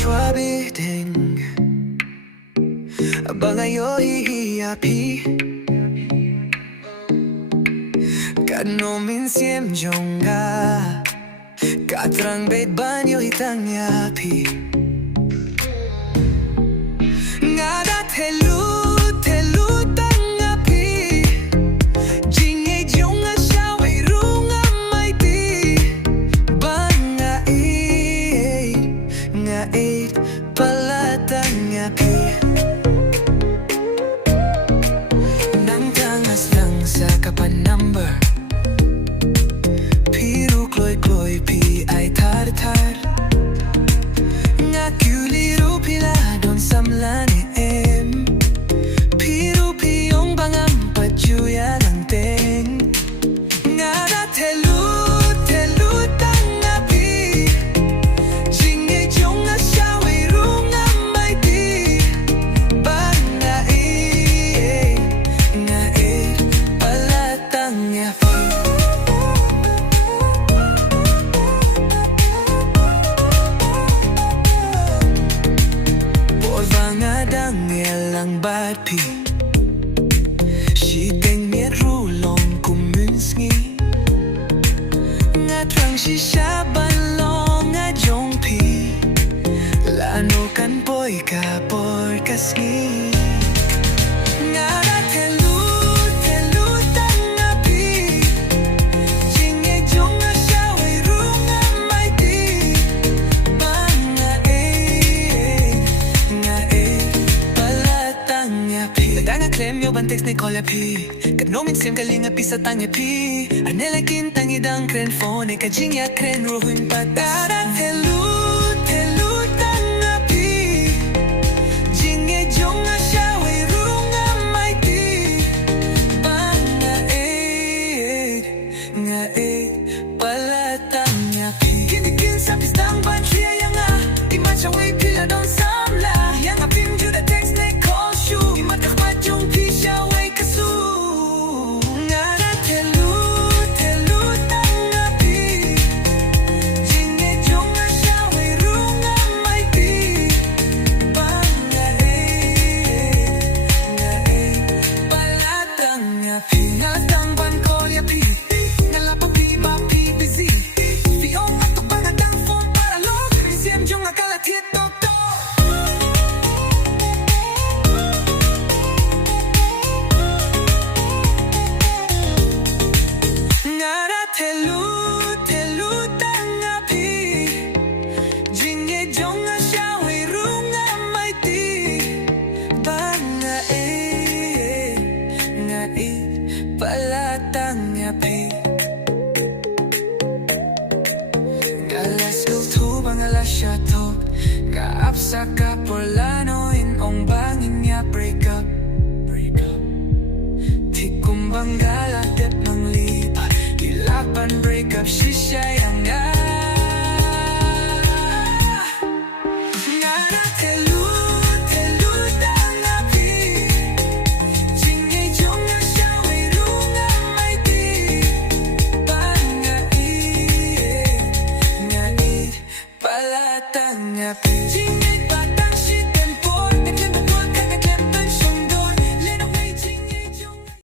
chua bi ding bangayo hihiapi kadno min siem jonga katrang bait banyo hitang yapi ngada telu number piru kloi kloi pi ai tar tar nga kuliru pila don samlani em piru pi ong bangam pajuya lang teng nga da telu tanga pi jinge jonga shawe runga mai ti banga nga palatang ya lang bad pi she ding miet ru long kumunski nga trang shi sha ban long nga jong pi la no kan poi ka por kaski nga da telu tanga pi jinge jong nga sha we ru nga mai ti banga nga danga klem yo bantex ni kolya pi kat no min sim kalinga pisa tangya pi anela kin tangi dang kren phone ka jingya kren ruhun patara telu tanga pi jinge jonga shawe runga mai ti banga nga palatanya pi kin sa pistang ban tria yanga imacha we pila don samla yanga pim ju da text ne call shoe palatangnya pi galas tu bangala shato ka apsa ka polano in ong bangin ya break up tikum bangala tep manglipa ilapan break up shisha yang